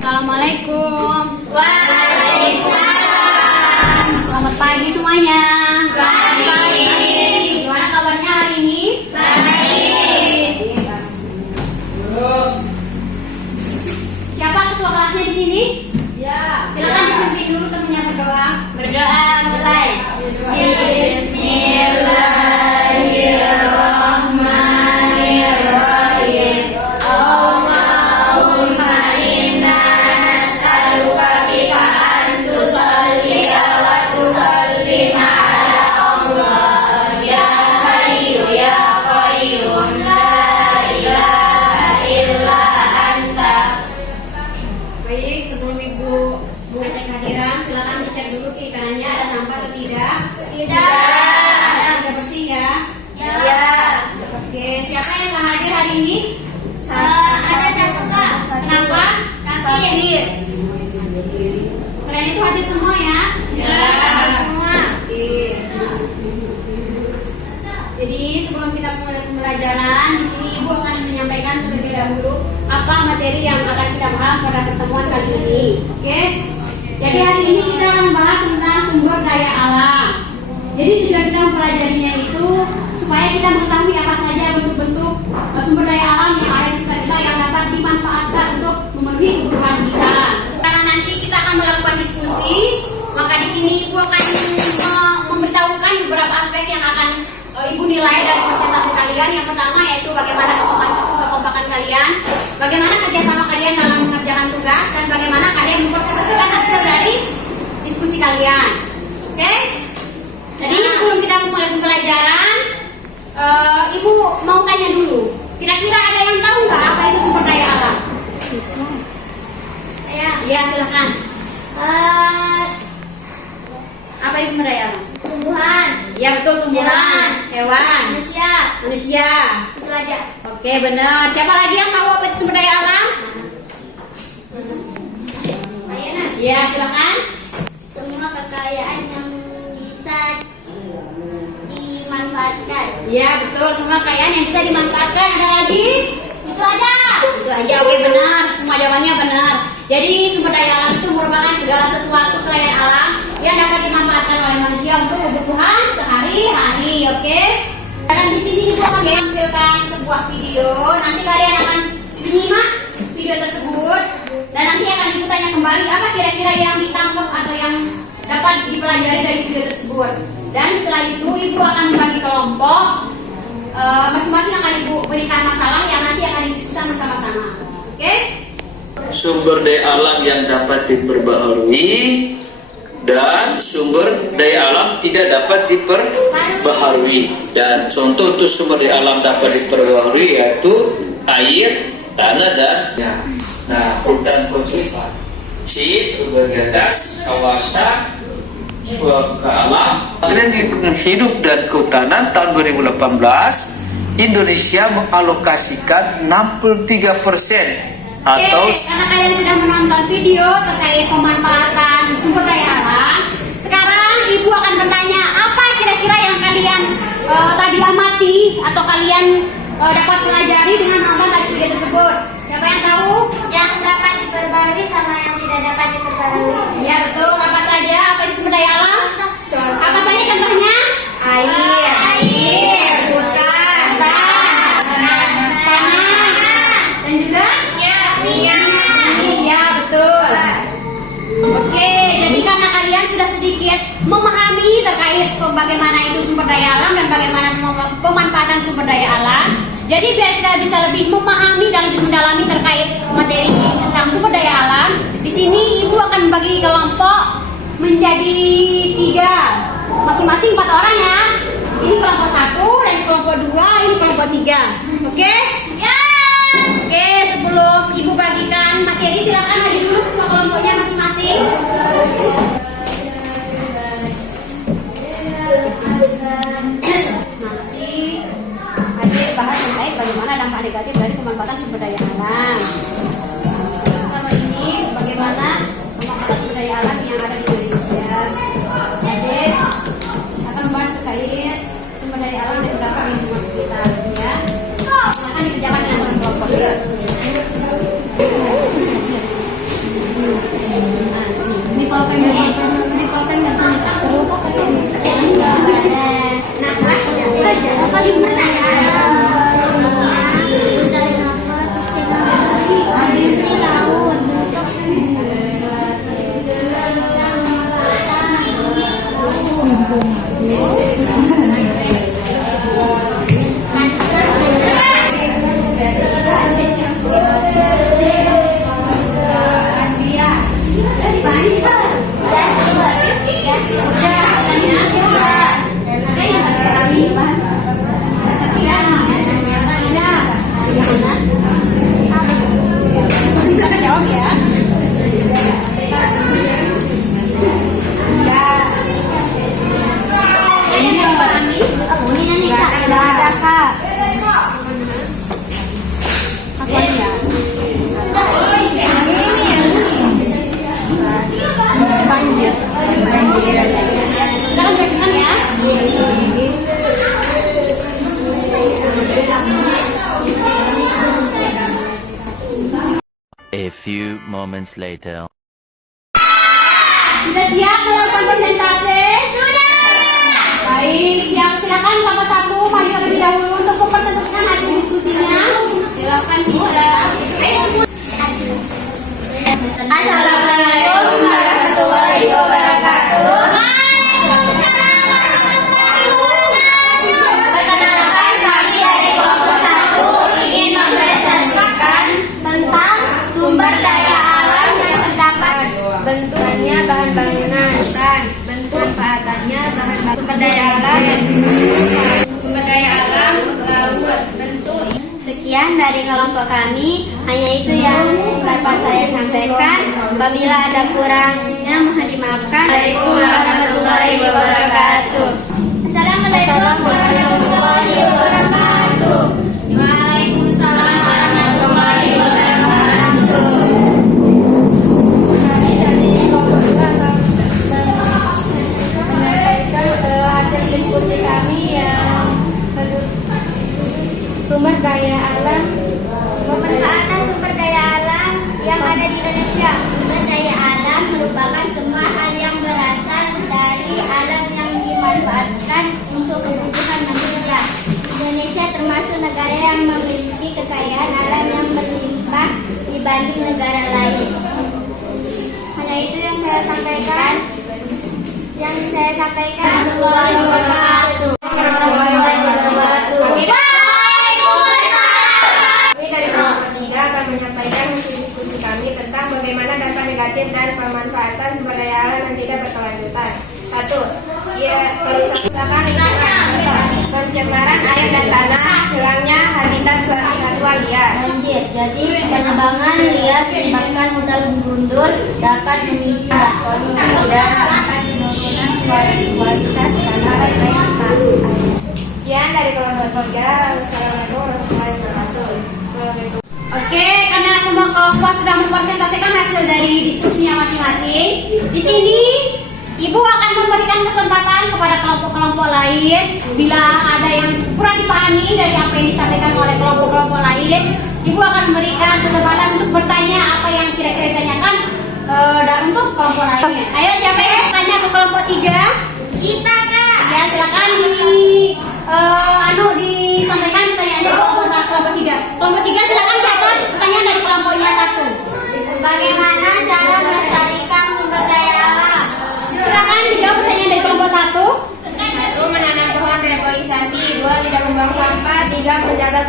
Assalamualaikum. Waalaikumsalam. Selamat pagi semuanya. Selamat pagi. Gimana kabarnya hari ini? Baik. Siapa ketua kelasnya di sini? Ya. Silakan dipimpin dulu temannya berdoa. Berdoa mulai. Bismillahirrahmanirrahim. Allahumma inna nas'aluka bika an tusalli wa tusallim ala Allah ya hayyu ya qayyum la ilaha illa anta. Baik, sebelum Ibu mengecek hadiran, silakan dicek dulu kiri kanannya ada sampah atau tidak? Tidak. Sudah bersih ya? Ya. Oke, siapa yang nggak hadir hari ini? Ada satu Kak. Kenapa? Sakit. Selain itu hadir semua ya? Ya. Semua. Oke. Jadi sebelum kita mulai pembelajaran, di sini Ibu akan menyampaikan terlebih dahulu apa materi yang akan kita bahas pada pertemuan kali ini. Oke? Jadi hari ini kita akan bahas tentang sumber daya alam. Jadi tujuan kita mempelajarinya itu supaya kita mengetahui apa saja bentuk-bentuk sumber daya alam yang ada di sekitar kita yang dapat dimanfaatkan untuk memenuhi kebutuhan kita. Karena nanti kita akan melakukan diskusi, maka di sini Ibu akan memberitahukan beberapa aspek yang akan Ibu nilai dari presentasi kalian. Yang pertama yaitu bagaimana kekompakan kalian, bagaimana kerjasama kalian dalam mengerjakan tugas, dan bagaimana kalian mempresentasikan hasil dari diskusi kalian. Oke? Jadi sebelum kita mulai pembelajaran, Ibu mau tanya dulu, kira-kira ada yang tahu nggak apa itu sumber daya alam? Ya, silakan. Apa itu sumber daya alam? Tumbuhan. Ya betul, tumbuhan, hewan, manusia. Itu aja. Oke, benar. Siapa lagi yang tahu apa itu sumber daya alam? Ayana. Ya, silakan. Semua kekayaan yang bisa dimanfaatkan. Ya betul, semua kekayaan yang bisa dimanfaatkan. Ada lagi? Itu aja. Itu aja. Oke, benar. Semua jawabannya benar. Jadi sumber daya alam itu merupakan segala sesuatu kekayaan alam yang dapat dimanfaatkan oleh manusia untuk kebutuhan sehari-hari. Oke? Dan di sini Ibu akan menampilkan sebuah video. Nanti kalian akan menyimak video tersebut dan nanti akan Ibu tanya kembali apa kira-kira yang ditangkap atau yang dapat dipelajari dari video tersebut. Dan setelah itu Ibu akan membagi kelompok. Masing-masing akan Ibu berikan masalah yang nanti akan didiskusikan bersama-sama. Oke? Sumber daya alam yang dapat diperbaharui dan sumber daya alam tidak dapat diperbaharui. Dan contoh untuk sumber daya alam dapat diperbaharui yaitu air, tanah, dan nah, hutan konservasi berbagai atas kawasan ke alam. Badan Lingkungan Hidup dan Kehutanan tahun 2018 Indonesia mengalokasikan 63% atau karena kalian sudah menonton video terkait pemanfaatan sumber daya alam, sekarang Ibu akan bertanya apa kira-kira yang kalian tadi amati atau kalian dapat pelajari dengan menonton tadi video tersebut. Siapa yang tahu? Yang dapat diperbarui sama yang tidak dapat diperbarui. Ya betul. Apa saja? Apa itu sumber daya alam? Apa saja contohnya? Air, hutan, tanah, dan juga iya betul. Oke, jadi karena kalian sudah sedikit memahami diskusi terkait bagaimana itu sumber daya alam dan bagaimana pemanfaatan sumber daya alam. Jadi biar kita bisa lebih memahami dan lebih mendalami terkait materi tentang sumber daya alam, di sini Ibu akan membagi kelompok menjadi 3, masing-masing 4 orang ya. Ini kelompok 1, dan kelompok 2, ini kelompok 3. Oke? Ya. Oke, sebelum Ibu bagikan materi, silakan bagi dulu kelompoknya masing-masing. Bahas terkait bagaimana dampak negatif dari pemanfaatan sumber daya alam. Terus kalau ini bagaimana pemanfaatan sumber daya alam yang ada di Indonesia. Jadi akan membahas terkait sumber daya alam yang terdapat di lingkungan sekitar ya. Akan dikerjakan dengan kelompok ya. Ini pulpennya. Ini pulpen dan tulis aku. Nah, gimana ya? Jawab ya. A few moments later. Sudah siap melakukan presentase? Sudah. Baik, silakan kelompok 1 maju terlebih dahulu untuk mempresentasikan hasil diskusinya. Silakan bisa. Assalamualaikum warahmatullahi wabarakatuh. Waalaikumsalam warahmatullahi wabarakatuh. Perkenalkan, kami dari kelompok 1 ingin mempresentasikan tentang sumber daya alam yang terdapat. Bentukannya bahan bangunan dan bentuk manfaatannya bahan sumber daya alam. Sumber daya alam laut bentuk. Sekian dari kelompok kami, hanya itu yang dapat saya sampaikan. Apabila ada kurangnya mohon dimaafkan. Assalamualaikum warahmatullahi wabarakatuh. Assalamualaikum warahmatullahi wabarakatuh. Waalaikumsalam warahmatullahi wabarakatuh. Hasil diskusi kami yang sumber daya alam, pemanfaatan sumber daya alam yang ada di Indonesia. Sumber daya alam merupakan semua hal yang berasal dari alam yang dimanfaatkan untuk kebutuhan manusia. Indonesia termasuk negara yang memiliki kekayaan alam yang berlimpah dibanding negara lain. Hanya itu yang saya sampaikan. Warahmatullahi wabarakatuh. Akan menyampaikan hasil diskusi kami tentang bagaimana dampak negatif dan pemanfaatan sumber daya alam yang tidak berkelanjutan. 1. Kerusakan lingkungan, pencemaran air dan tanah, hilangnya habitat satwa liar. Banjir. Jadi penebangan liar menyebabkan hutan gundul dapat memicu polusi udara, akan penurunan kualitas tanah dan air. Sekian dari kelompok 3. Wassalamualaikum warahmatullahi wabarakatuh. Oke, karena semua kelompok sudah mempresentasikan hasil dari diskusinya masing-masing, di sini Ibu akan memberikan kesempatan kepada kelompok-kelompok lain. Bila ada yang kurang dipahami dari apa yang disampaikan oleh kelompok-kelompok lain, Ibu akan memberikan kesempatan untuk bertanya apa yang kira-kira ditanyakan dan untuk kelompok lainnya. Ayo, siapa yang bertanya ke kelompok 3? Kita, Kak. Ya, silakan disampaikan pertanyaannya ke kelompok 3. Kelompok 3 silakan catat pertanyaan dari kelompoknya 1. Bagaimana cara melestarikan sumber daya alam? Silakan dijawab pertanyaan dari kelompok 1.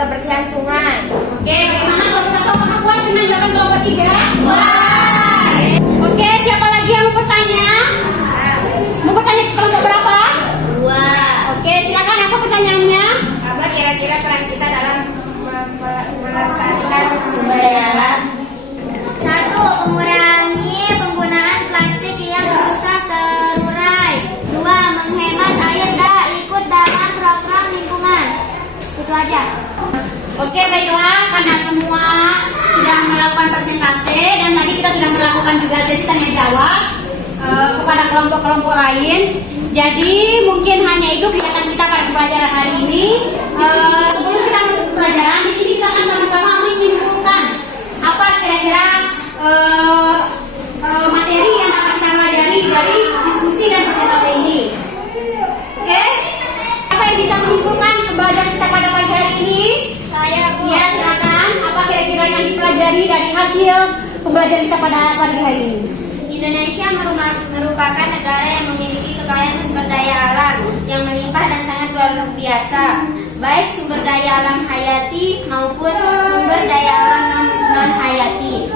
kebersihan sungai. Oke, bagaimana kelompok 1 apakah puas dengan jawaban kelompok 3? Oke, siapa lagi yang mau bertanya? Mau bertanya ke kelompok berapa? 2. Oke, silakan, apa pertanyaannya? Apa kira-kira peran kita dalam melestarikan sumber daya alam? 1. Mengurangi penggunaan plastik yang susah terurai. 2. Menghemat air dan ikut dalam program lingkungan. Itu aja. Oke, baiklah, karena semua sudah melakukan presentasi dan tadi kita sudah melakukan juga sesi tanya jawab kepada kelompok-kelompok lain. Jadi mungkin hanya itu kegiatan kita pada pembelajaran hari ini. Sebelum kita menutup pembelajaran, di sini kita akan sama-sama menyimpulkan apa kira-kira materi yang akan kita pelajari dari diskusi dan presentasi ini. Oke? Apa yang bisa menyimpulkan pembelajaran kita pada pagi hari ini? Saya Ya, silakan. Apa kira-kira yang dipelajari dari hasil pembelajaran kita pada pagi hari ini? Indonesia merupakan negara yang memiliki kekayaan sumber daya alam yang melimpah dan sangat luar biasa, baik sumber daya alam hayati maupun sumber daya alam non hayati.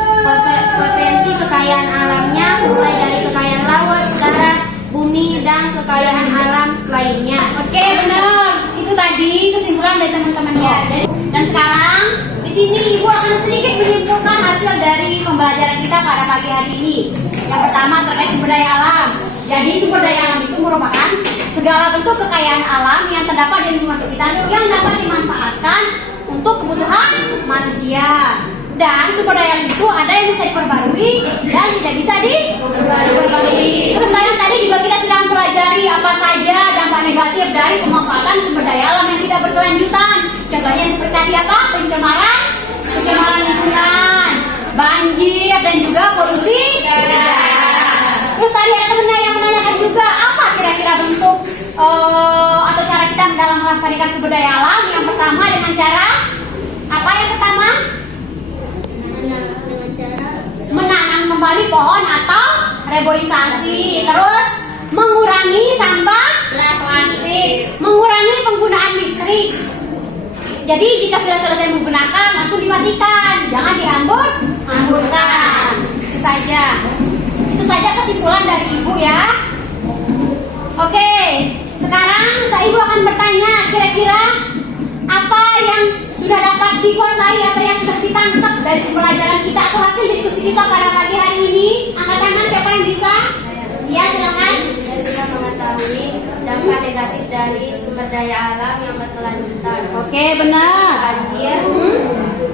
Potensi kekayaan alamnya mulai dari kekayaan laut, darat, bumi, dan kekayaan alam lainnya. Oke, benar. Itu tadi kesimpulan dari teman-temannya. Dan sekarang di sini Ibu akan sedikit menyimpulkan hasil dari pembelajaran kita pada pagi hari ini. Yang pertama terkait sumber daya alam. Jadi sumber daya alam itu merupakan segala bentuk kekayaan alam yang terdapat di lingkungan sekitar yang dapat dimanfaatkan untuk kebutuhan manusia. Dan sumber daya alam itu ada yang bisa diperbarui dan tidak bisa diperbarui. Terus tadi juga kita sudah mempelajari apa saja dampak negatif dari pemanfaatan sumber daya alam yang tidak berkelanjutan. Contohnya seperti apa? Pencemaran lingkungan, banjir, dan juga polusi. Terus tadi ada temennya yang menanyakan juga apa kira-kira bentuk atau cara kita dalam melestarikan sumber daya alam. Yang pertama dengan cara apa? Yang pertama menanam kembali pohon atau reboisasi. Terus mengurangi sampah plastik, mengurangi penggunaan listrik. Jadi jika sudah selesai menggunakan langsung dimatikan, jangan dihamburkan. Itu saja. Itu saja kesimpulan dari Ibu ya. Oke, sekarang Ibu akan bertanya kira-kira apa yang sudah dapat dikuasai atau yang sudah ditangkap dari pembelajaran kita atau hasil diskusi kita pada pagi hari ini. Angkat tangan siapa yang bisa? Ya, silakan. Saya sudah mengetahui dampak negatif dari sumber daya alam yang berkelanjutan. Oke, benar. Banjir,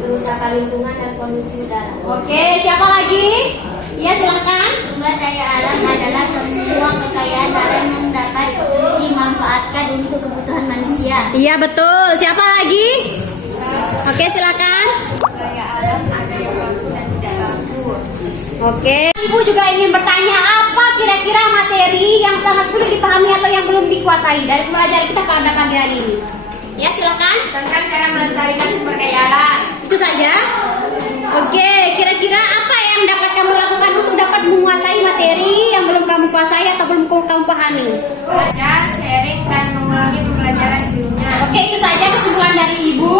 kerusakan lingkungan, dan polusi udara. Oke, siapa lagi? Ya, silakan. Sumber daya alam adalah semua kekayaan alam yang dapat dimanfaatkan untuk kebutuhan manusia. Iya, betul. Siapa lagi? Oke, silakan. Daya alam ada yang baku dan tidak baku. Oke. Ibu juga ingin bertanya apa kira-kira materi yang sangat sulit dipahami atau yang belum dikuasai dari pembelajaran kita pada pagi hari ini. Ya, silakan. Tentang cara melestarikan sumber daya alam. Itu saja. Oke, kira-kira apa yang dapat kamu lakukan untuk dapat menguasai materi yang belum kamu kuasai atau belum kamu pahami? Baca, sharing, dan mengulangi pembelajaran sebelumnya. Oke, itu saja kesimpulan dari Ibu.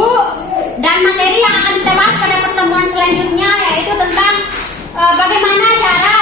Dan materi yang akan kita bahas pada pertemuan selanjutnya yaitu tentang bagaimana cara